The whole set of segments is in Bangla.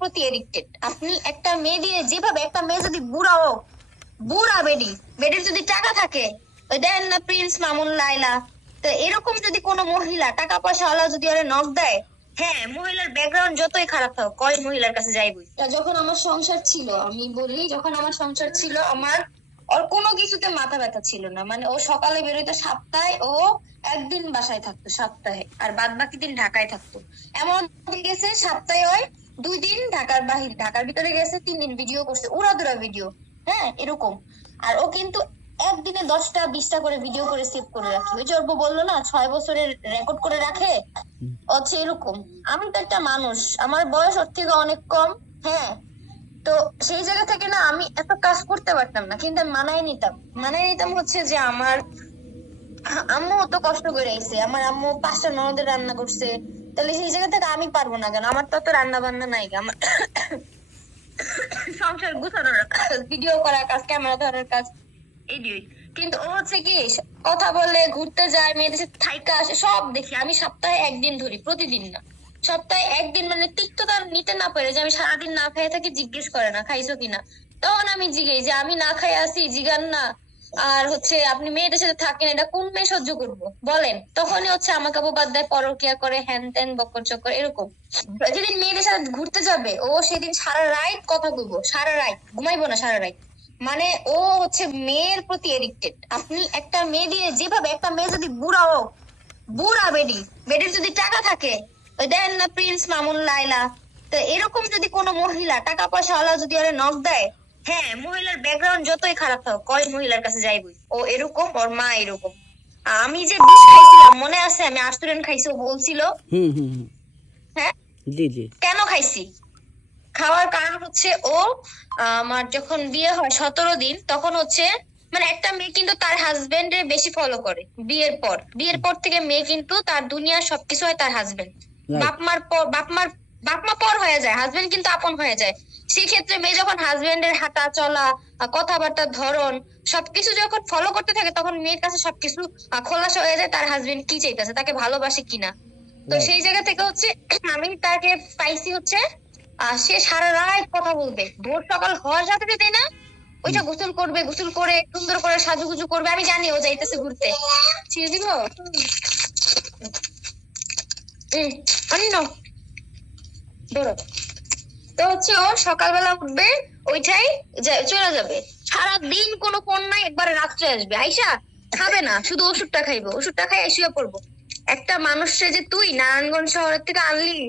প্রতি এডিক্টেড আপনি একটা মেয়ে দিয়ে যেভাবে একটা মেয়ে যদি বুড়া হোক বুড়া বেডি, বেডির যদি টাকা থাকে, ওই দেন না প্রিন্স, মামুন লাইলা তো এরকম যদি কোনো মহিলা টাকা পয়সা ওয়ালা যদি ওরা নক দেয় হ্যাঁ মহিলার ব্যাকগ্রাউন্ড যতই খারাপ থাক কয় মহিলার কাছে যাইবই যখন আমার সংসার ছিল, আমি বলি যখন আমার সংসার ছিল, আমার ওর কোনো কিছুতে মাথা ব্যথা ছিল না। মানে ও সকালে বেরোতো সপ্তাহে ও একদিন বাসায় থাকতো সপ্তাহে আর বাদ বাকি দিন ঢাকায় থাকতো। এমন গেছে সপ্তাহে হয় দুই দিন ঢাকার বাহির, ঢাকার ভিতরে গেছে, তিন দিন ভিডিও করছে উড়াদুরা ভিডিও হ্যাঁ এরকম। আর ও কিন্তু একদিনে দশটা, বিশটা করে ভিডিও করে সেভ করে রাখে। ওই যে বলল না, ছয় বছরের রেকর্ড করে রাখে? হচ্ছে এরকম। আমি তো একটা মানুষ, আমার বয়স ওর থেকে অনেক কম হ্যাঁ। তো সেই জায়গা থেকে না, আমি এত কাজ করতে পারতাম না, কিন্তু মানায় নিতাম। মানায় নিতাম হচ্ছে যে আমার আম্মু অত কষ্ট করে আইছে, আমার আম্মু পাঁচটা ননদের রান্না করছে তাহলে সেই জায়গা থেকে আমি পারব না কেন? আমার তো অত রান্না বান্না নাই আমার সংসার গুছানোর কাজ ভিডিও করার কাজ ক্যামেরা ধরার কাজ। এডিট কিন্তু ও হচ্ছে কি কথা বলে ঘুরতে যায় মেয়েদের সাথে থাইকা আসে সব দেখি। আমি সপ্তাহে একদিন ধরি প্রতিদিন না। সপ্তাহে একদিন মানে তিক্ততা নিতে না পারে যে আমি সারাদিন না খেয়ে থাকি জিজ্ঞেস করে না খাইছো কিনা? তখন আমি জিজ্ঞেস যে আমি না খাই আসি জিগান না। আর হচ্ছে আপনি মেয়েদের সাথে থাকেন, এটা কোন মেয়ে সহ্য করব? বলেন। তখনই হচ্ছে আমাকে বাদ দেয়, পরকিয়া করে হ্যান ত্যান বকর চকর এরকম। যেদিন মেয়েদের সাথে ঘুরতে যাবে, ও সেদিন সারা রাইট কথা বলব, সারা রাইট ঘুমাইবো না সারা রাইট মানে ও হচ্ছে মেয়ের প্রতি এডিক্টেড আপনি একটা মেয়ে দিয়ে যেভাবে, একটা মেয়ে যদি বুড়া হোক, বুড়া বেডি, বেডির যদি টাকা থাকে, ওই দেন না প্রিন্স, মামুন লাইলা তো এরকম যদি কোনো মহিলা টাকা পয়সা ওয়ালা যদি ওরা নক দেয় হ্যাঁ মহিলার ব্যাকগ্রাউন্ড যতই খারাপ থাক কয় মহিলার কাছে যাইবই? ও এরকম ওর মা এরকম। আমি যে বিষ খাইছিলাম মনে আছে? আমি আস্তুরেন খাইছি ও বলছিল। হুম হুম হুম। হ্যাঁ? জি জি। কেন খাইছি? খাওয়ার কারণ হচ্ছে ও আমার যখন বিয়ে হয় সতেরো দিন তখন হচ্ছে মানে একটা মেয়ে কিন্তু তার হাজবেন্ডের বেশি ফলো করে বিয়ের পর। বিয়ের পর থেকে মেয়ে কিন্তু তার দুনিয়ার সবকিছু হয় তার হাজবেন্ড Right. বাপ মার পর বাপ মার বাপ মা পর হয়ে যায় হাজবেন্ড কিন্তু আপন হয়ে যায়। সেই ক্ষেত্রে মেয়ে যখন হাজবেন্ডের হাঁটা চলা কথাবার্তার ধরন সবকিছু যখন ফলো করতে থাকে তখন মেয়ের কাছে সবকিছু খোলাসা হয়ে যায় তার হাজবেন্ড কি চাইতেছে তাকে ভালোবাসে কিনা। তো সেই জায়গা থেকে হচ্ছে আমি তাকে পাইছি হচ্ছে আহ, সে সারা রাত কথা বলবে। ভোর সকাল হওয়ার সাথে সাথে না ওইটা গোসল করবে গোসল করে সুন্দর করে সাজুগুজু করবে আমি জানি ও যাইতেছে ঘুরতে। ছিঁড়ে দিব? অন্য তো হচ্ছে ও সকালবেলা উঠবে ওইটাই চলে যাবে। কোনো ফোন নাই, একবারে রাত্রে আসবে। আইসা খাবে না, শুধু ওষুধটা খাইবো। ওষুধটা খাই পড়ব। একটা মানুষে যে তুই নারায়ণগঞ্জ শহরের থেকে আনলি,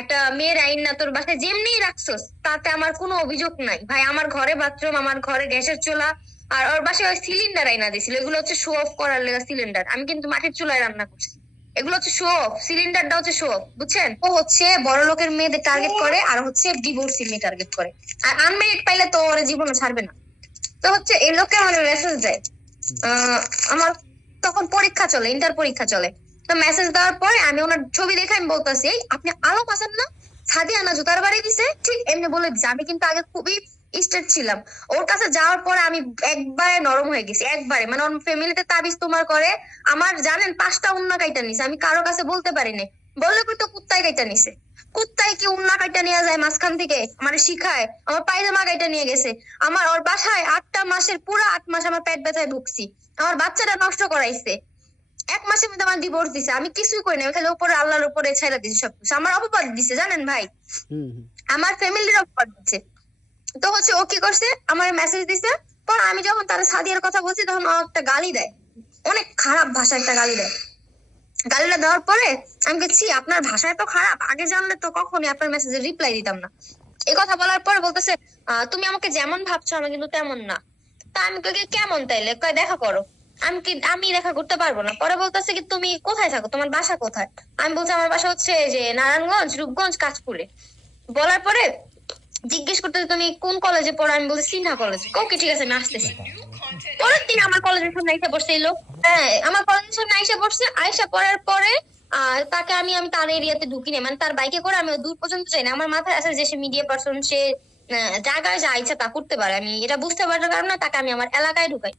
একটা মেয়ের আইন না তোর বাসায় যেমনি রাখছস, তাতে আমার কোনো অভিযোগ নাই। ভাই, আমার ঘরে বাথরুম আমার ঘরে গ্যাসের চুলা, আর ওর বাসায় ওই সিলিন্ডার আইনা দিছিল। এগুলো হচ্ছে শো অফ করার লেগা সিলিন্ডার আমি কিন্তু মাটির চুলায় রান্না করছি। এগুলো হচ্ছে শো অফ সিলিন্ডারটা হচ্ছে শো অফ বুঝছেন? ও হচ্ছে বড় লোকের মেয়েদের টার্গেট করে, আর হচ্ছে ডিভোর্সি মেয়ে টার্গেট করে। আর আনমেরিড পাইলে তো ওর জীবনে ছাড়বে না। তো হচ্ছে এই লোকে আমার মেসেজ দেয়। আমার তখন পরীক্ষা চলে ইন্টার পরীক্ষা চলে। তো মেসেজ দেওয়ার পরে আমি ওনার ছবি দেখে আমি বলতেছি আপনি আলো পাচ্ছেন না? সাদিয়া না জুতার বাড়ি দিছে? ঠিক এমনি বলে দিছে। আমি কিন্তু আগে খুবই স্টেট ছিলাম। ওর কাছে যাওয়ার পরে আমি একবারে নরম হয়ে গেছি একবারে। মানে ওর ফ্যামিলিতে তাবিজ তোমার করে আমার জানেন পাঁচটা উন্না কাইটা নিছে আমি কারও কাছে বলতে পারিনি বললে পরে তো কুত্তায় কাইটা নিছে? কুত্তায় কি উন্না কাইটা নিয়ে যায় মাঝখান থেকে? মানে শিখায় আমার পায়জামা কাইটা নিয়ে গেছে। আমার ওর বাসায় আটটা মাসের পুরো আট মাস আমার পেট ব্যথায় ভুগছি। আমার বাচ্চাটা নষ্ট করাইছে। এক মাসের মধ্যে আমার ডিভোর্স দিছে আমি কিছুই করি না খালি উপরে আল্লাহর উপরে ছেড়ে দিছি সবকিছু। আমার অপবাদ দিছে জানেন ভাই। আমার ফ্যামিলির অপবাদ দিচ্ছে তো হচ্ছে ও কি করছে? আমার মেসেজ দিছে। পর আমি যখন তার সাদিয়ার কথা বলছি, তখন ও একটা গালি দেয়। অনেক খারাপ ভাষা একটা গালি দেয়। গালিটা দেওয়ার পরে আমি বলছি, আপনার ভাষা এত খারাপ। আগে জানলে তো কখনই আপনার মেসেজে রিপ্লাই দিতাম না। এই কথা বলার পর বলতেছে তুমি আমাকে যেমন ভাবছ, আমি কিন্তু তেমন না। তা আমি কই কেমন তাইলে? কয় দেখা করো। আমি কি, আমি দেখা করতে পারব না। পরে বলতেছে কি, তুমি কোথায় থাকো? তোমার বাসা কোথায়? আমি বলছি, আমার বাসা হচ্ছে যে নারায়ণগঞ্জ, রূপগঞ্জ কাজপুরে বলার পরে জিজ্ঞেস করতে তুমি কোন কলেজে পড়ো? আমি বলছি সিনহা কলেজে ওকে, ঠিক আছে আসতেছি। পরের দিন আমার কলেজের সামনে আইসা বসছে এই লোক। হ্যাঁ আমার কলেজের সামনে আইসা বসছে। আইসা পড়ার পরে আর তাকে আমি আমি তার এরিয়াতে ঢুকি না মানে তার বাইকে করে আমি দূর পর্যন্ত যাই না। আমার মাথায় আছে যে সে মিডিয়া পার্সন সে জায়গায় যা ইচ্ছা তা করতে পারে। আমি এটা বুঝতে পারার কারণে তাকে আমি আমার এলাকায় ঢুকাই।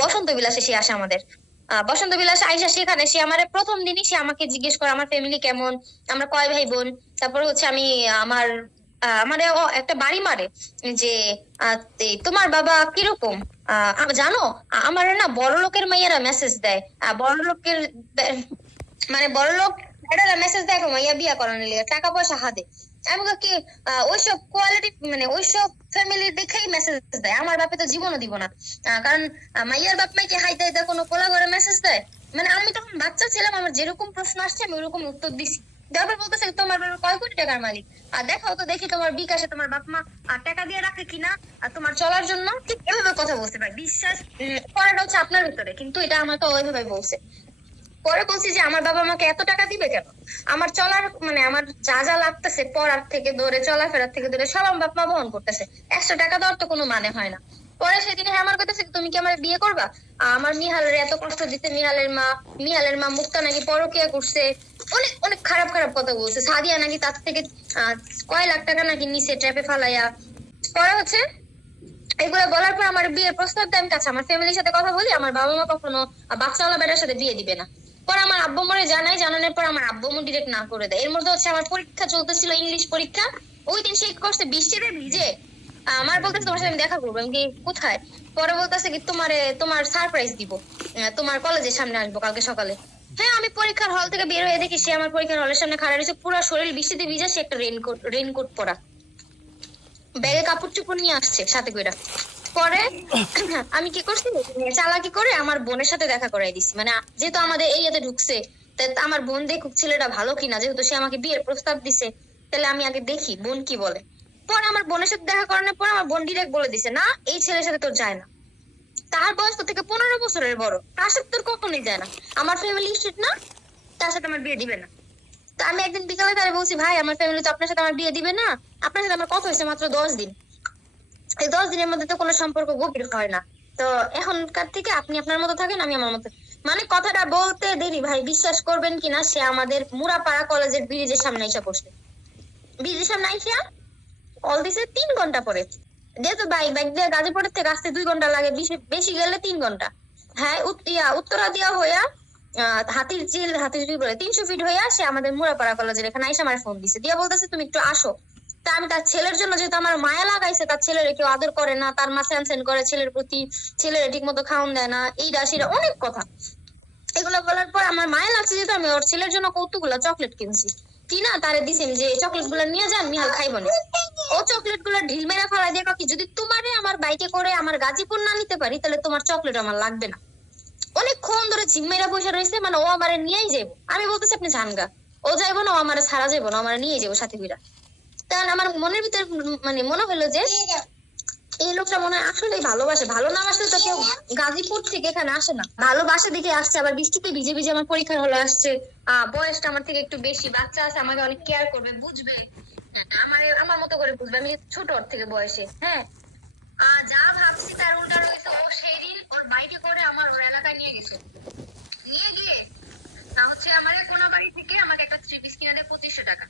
বসন্ত বিলাসে সে আসে আমাদের। বসন্ত বিলাসে আইসা সেখানে, সে আমার প্রথম দিনই সে আমাকে জিজ্ঞেস করে, আমার ফ্যামিলি কেমন? আমরা কয় ভাই বোন? তারপরে হচ্ছে আমি, আমার মানে একটা বাড়ি মারে যে তোমার বাবা কীরকম? জানো? আমার না বড় লোকের মাইয়ারা মেসেজ দেয়। বড় লোকের মানে বড় লোক মেসেজ দেয় মাইয়া বিয়া করানোর লিগে টাকা পয়সা হাতে। আমি কি ওইসব কোয়ালিটি মানে ওইসব ফ্যামিলি দেখেই মেসেজ দেয়। আমার বাপে তো জীবনও দিব না। কারণ মাইয়ার বাপ মাইকে হাইতে হাইতে কোনো কোলা করে মেসেজ দেয়? মানে আমি তখন বাচ্চা ছিলাম, আমার যেরকম প্রশ্ন আসছে, আমি ওরকম উত্তর দিছি। তারপর বলতেছে, তোমার বাবা কয় কোটি টাকার মালিক? আর দেখাও তো দেখি তোমার বিকাশে তোমার বাপ মা আর টাকা দিয়ে রাখে কিনা আর তোমার চলার জন্য? ঠিক এভাবে কথা বলতে পারে বিশ্বাস করাটা হচ্ছে আপনার ভিতরে, কিন্তু এটা আমাকে ওইভাবে বলছে। পরে বলছি যে, আমার বাবা আমাকে এত টাকা দিবে কেন? আমার চলার মানে আমার যা যা লাগতেছে পড়ার থেকে ধরে, চলাফেরার থেকে ধরে, সব আমার বাপ মা বহন করতেছে। একশো টাকা দেওয়ার তো কোনো মানে হয় না। পরে সেদিন হ্যাঁ আমার কথা তুমি কি আমার বিয়ে করবা? আমার মিহালের এত কষ্ট দিতে মিহালের মা মিহালের মা মুক্তা নাকি পরকিয়া করছে। অনেক অনেক খারাপ খারাপ কথা বলছে। সাদিয়া নাকি তার থেকে কয় লাখ টাকা নাকি নিচে ট্র্যাপে ফালাইয়া। পরে হচ্ছে, এগুলো বলার পর আমার বিয়ের প্রস্তাব দেয়, আমি কাছে আমার ফ্যামিলির সাথে কথা বলি, আমার বাবা মা কখনো বাচ্চাওয়ালা বেটার সাথে বিয়ে দিবে না। পরে আমার আব্বু মরে জানাই জানানোর পর আমার আব্বু ডিরেক্ট না করে দেয়। এর মধ্যে হচ্ছে আমার পরীক্ষা চলতেছিল ইংলিশ পরীক্ষা। ওই দিন সে করছে বৃষ্টিতে ভিজে আমার বলতেছে তোমার সাথে আমি দেখা করব। আমি কোথায়? পরে বলতেছে কি, তোমারে, তোমার সারপ্রাইজ দিব। তোমার কলেজের সামনে আসব কালকে সকালে। হ্যাঁ আমি পরীক্ষার হল থেকে বের হয়ে দেখি সে আমার পরীক্ষার হলের সামনে খাড়া রয়েছে। পুরো শরীর বৃষ্টিতে ভিজা, সে একটা রেনকোট রেনকোট পরা। ব্যাগে কাপড় চোপড় নিয়ে আসছে সাথে কইরা। পরে আমি কি করছি? চালাকি করে আমার বোনের সাথে দেখা করাই দিছি। মানে যেহেতু আমাদের এই এতে ঢুকছে আমার বোন দেখুক ছেলেটা ভালো কিনা। যেহেতু সে আমাকে বিয়ের প্রস্তাব দিছে, তাহলে আমি আগে দেখি, বোন কি বলে। পরে আমার বোনের সাথে দেখা করানোর পর আমার বোন ডিরেক্ট বলে দিছে, না, এই ছেলের সাথে তোর যায় না। তার বয়স তোর থেকে পনেরো বছরের বড়। তার সাথে তোর কখনোই যায় না। আমার ফ্যামিলি স্ট্রিট না, তার সাথে আমার বিয়ে দিবে না। তা আমি একদিন বিকালে তারে বলছি, ভাই, আমার ফ্যামিলি তো আপনার সাথে আমার বিয়ে দিবে না। আপনার সাথে আমার কথা হয়েছে মাত্র দশ দিন। এই দশ দিনের মধ্যে তো কোনো সম্পর্ক গভীর হয় না। তো এখনকার থেকে আপনি আপনার মতো থাকেন, আমি আমার মতো। মানে কথাটা বলতে দেরি, ভাই, বিশ্বাস করবেন কিনা, সে আমাদের মুরাপাড়া কলেজের ব্রিজের সামনে এসে বসবে। ব্রিজের সামনে আইসা কল দিছে তিন ঘণ্টা পরে। যেহেতু বাইক বাইক দিয়ে গাজীপুরের থেকে আসতে দুই ঘণ্টা লাগে বেশি গেলে তিন ঘণ্টা। হ্যাঁ ইয়া, উত্তরা দিয়া হইয়া হাতির চিল হাতির চিল বলে তিনশো ফিট হইয়া সে আমাদের মুরাপাড়া কলেজের এখানে আইসা আমার ফোন দিছে। দিয়া বলতেছে তুমি একটু আসো। তা আমি তার ছেলের জন্য যেহেতু আমার মায়া লাগাইছে তার ছেলের কেউ আদর করে না তার মা স্যান করে ছেলের প্রতি ছেলের ঠিক মতো খাওন দেয় না এই রাশিরা অনেক কথা। এগুলো বলার পর আমার মায়া লাগছে যেহেতু আমি ওর ছেলের জন্য কৌতুকগুলো চকলেট কিনছি। কিনা তারে দিছিম যে চকলেটগুলা নিয়ে যান, মিহাল খাইব না। ও চকলেটগুলা ঢিল মেরা ফেলা দিয়ে কাকি যদি তোমারে আমার বাইকে করে আমার গাজীপুর না নিতে পারি, তাহলে তোমার চকলেট আমার লাগবে না। অনেকক্ষণ ধরে জিম্মেরা বসে রয়েছে মানে ও আমারে নিয়েই যাব আমি বলতেছি, আপনি জানগা ও যাইব না, ও আমারে ছাড়া যাইব না আমারে নিয়ে যাব সাথে বিরা তখন আমার মনের ভিতরে মানে মনে হলো যে এই লোকটা মনে হয় আসলেই ভালোবাসে। ভালো না বাসলে তো কেউ গাজীপুর থেকে এখানে আসে না। ভালোবাসা দিকে আসছে, আবার বৃষ্টিতে ভিজে ভিজে আমার পরীক্ষার হলে আসছে। আহ বয়সটা আমার থেকে একটু বেশি, বাচ্চা আছে, আমাকে অনেক কেয়ার করবে, বুঝবে। আমার আমার মতো করে বুঝবে, আমি ছোট ওর থেকে বয়সে হ্যাঁ। যা ভাবছি তার উল্টা রয়েছে, ও সেই দিন ওর বাইকে করে আমার ওর এলাকায় নিয়ে গেছে। নিয়ে গিয়ে হচ্ছে আমার কোনো বাড়ি থেকে আমাকে একটা থ্রি পিস কিনে দেয় পঁচিশশো টাকা।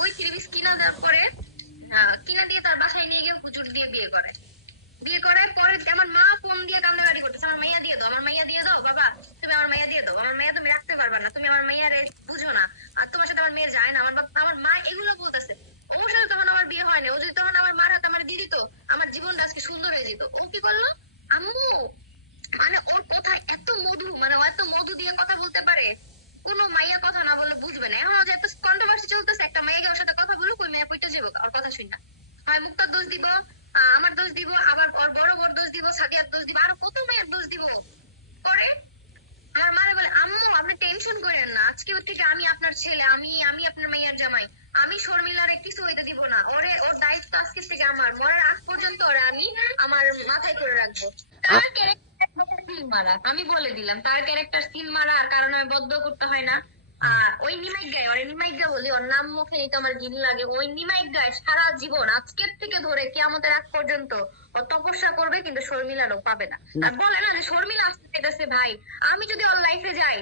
ওই থ্রি পিস কিনা দেওয়ার পরে কিনা দিয়ে তার বাসায় নিয়ে গিয়ে হুজুর দিয়ে বিয়ে করে। বিয়ে করার পরে আমার মা ফোন দিয়ে কান্দাকাটি করতেছে আমার মাইয়া দিয়ে দাও আমার মাইয়া দিয়ে দাও বাবা তুমি আমার মাইয়া দিয়ে দাও আমার মাইয়া তুমি রাখতে পারবা না তুমি আমার মাইয়ারে বুঝো না আর তোমার সাথে আমার মেয়ে যায় না আমার বাপ আমার মা এগুলো বলতেছে ওর সাথে তখন আমার বিয়ে হয়নি ও যদি তখন আমার মার হাতে আমার দিয়ে দিত আমার জীবনটা আজকে সুন্দর হয়ে যেত ও কি করল আম্মু মানে ওর কথায় এত মধু মানে ও এত মধু দিয়ে কথা বলতে পারে কোনো মাইয়া কথা না বললে বুঝবে না এখন যে এত কন্ট্রোভার্সি চলতেছে একটা মেয়েকে ওর সাথে কথা বলুক ওই মেয়ে পইতে যাব ওর কথা শুন না হয় মুক্তার দোষ দিব আহ, আমার দোষ দিব আবার ওর বড় বড় দোষ দিব সাদিয়ার দোষ দিব আরও কত মেয়ের দোষ দিব পরে আমার মানে বলে আম্মু আপনি টেনশন করেন না আজকে ওর থেকে আমি আপনার ছেলে আমি আমি আপনার মাইয়ার জামাই আমি শর্মিলার কিছু হইতে দিব না ওরে ওর দায়িত্ব আজকে থেকে আমার মরার আগ পর্যন্ত ওরে আমি আমার মাথায় করে রাখব। তার ক্যারেক্টার সিল মারা। আমি বলে দিলাম তার ক্যারেক্টার সিল মারা আর কারণ আমি বদ্ধ করতে হয় না। ওই নিমাইক গায় ওরে নিমাইক গা বলি ওর নাম মুখে নিতে আমার ঘিন লাগে। ওই নিমাইক গায় সারা জীবন আজকের থেকে ধরে কেয়ামতের আগ পর্যন্ত ও তপস্যা করবে কিন্তু শর্মিলারও পাবে না। আর বলে না যে শর্মিলা আসতে পেতেছে ভাই। আমি যদি ওর লাইফে যাই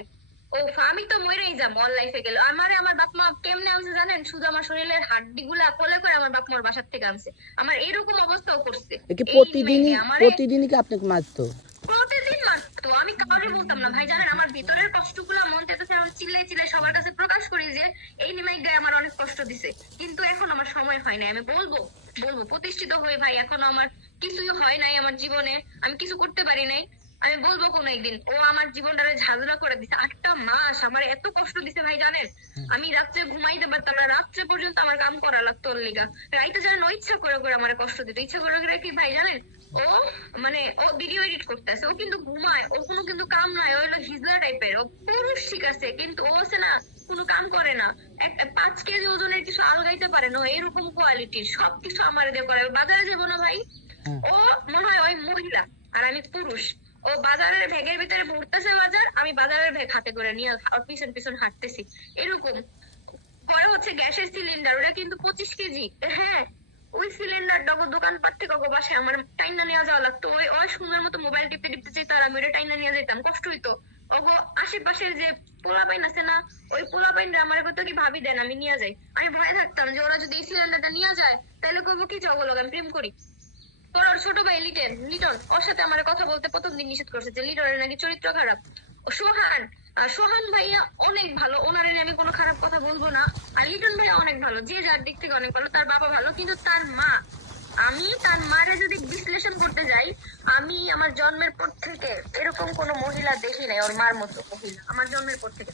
ও আমি তো মরেই ওর লাইফে গেলে। আমারে আমার বাপ মা কেমনে আনছে জানেন? শুধু আমার শরীরের হাড্ডি গুলা কোলে করে আমার বাপ মার বাসার থেকে আনছে। আমার এরকম অবস্থাও করছে। প্রতিদিনই প্রতিদিনই কি আপনাকে মারতো? প্রতিদিন মার- লাগতো আমি কাউকে বলতাম না। ভাই জানেন আমার ভিতরের কষ্টগুলো মন চাইতেছে আমি চিল্লাই চিল্লাই সবার কাছে প্রকাশ করি যে এই নিমাই গায়ে আমার অনেক কষ্ট দিছে। কিন্তু এখন আমার সময় হয় নাই। আমি বলব বলব প্রতিষ্ঠিত হয়ে ভাই এখনও আমার কিছুই হয় নাই আমার জীবনে। আমি কিছু করতে পারি নাই। আমি বলব কোনো একদিন ও আমার জীবনটারে ঝাঁঝরা করে দিছে। আটটা মাস আমার এত কষ্ট দিছে ভাই জানেন? আমি রাত্রে ঘুমাইতে পারতাম না রাত্রে পর্যন্ত আমার কাম করা লাগতো ওর লিগা। রাইতে যেন ও ইচ্ছা করে করে আমার কষ্ট দিত। ইচ্ছা করে করে কি ভাই জানেন? ও মানে ও ভিডিও এডিট করতেছে ও কিন্তু ঘুমায় ওর কোনো কিন্তু কাম নাই ও হলো হিজলা টাইপের ও পুরুষ ঠিক আছে কিন্তু ও আছে না কোনো কাম করে না। একটা পাঁচ কেজি ওজনের কিছু আলগাইতে পারে না এরকম কোয়ালিটির সবকিছু আমার দিয়ে করে। বাজারে যাব না ভাই। ও মনে হয় ওই মহিলা আর আমি পুরুষ। ও বাজারের ব্যাগের ভিতরে ভরতেছে বাজার, আমি বাজারের ব্যাগ হাতে করে নিয়ে পিছন পিছন হাঁটতেছি। এরকম। পরে হচ্ছে গ্যাসের সিলিন্ডার ওটা কিন্তু পঁচিশ কেজি। হ্যাঁ ওই সিলিন্ডার ডগো দোকানপাট থেকে ওগো বাসায় আমার টাইনা নেওয়া যাওয়া লাগতো। ওই ওই সুন্দর মতো মোবাইল টিপতে টিপতে যেত আর আমি ওটা টাইনা নিয়ে যেতাম, কষ্ট হইতো। ওগো আশেপাশের যে পোলা পাইন আছে না, ওই পোলা পাইনরা আমার কত কি, ভাবি, দেন, আমি নিয়ে যাই। আমি ভয় থাকতাম যে ওরা যদি এই সিলিন্ডারটা নিয়ে যায়, তাহলে করব কি জগলোক আমি প্রেম করি? ছোট ভাই লিটন লিটন, ওর সাথে আমার কথা বলতে প্রথম দিন নিষেধ করছে যে লিটনের নাকি চরিত্র খারাপ। সোহান সোহান ভাইয়া অনেক ভালো, ওনারে আমি কোনো খারাপ কথা বলব না। আর লিটন ভাইয়া অনেক ভালো, যে যার দিক থেকে অনেক ভালো, তার বাবা ভালো, কিন্তু তার মা, আমি তার মারে যদি বিশ্লেষণ করতে যাই, আমি আমার জন্মের পর থেকে এরকম কোনো মহিলা দেখি নাই, ওর মার মতো মহিলা, আমার জন্মের পর থেকে।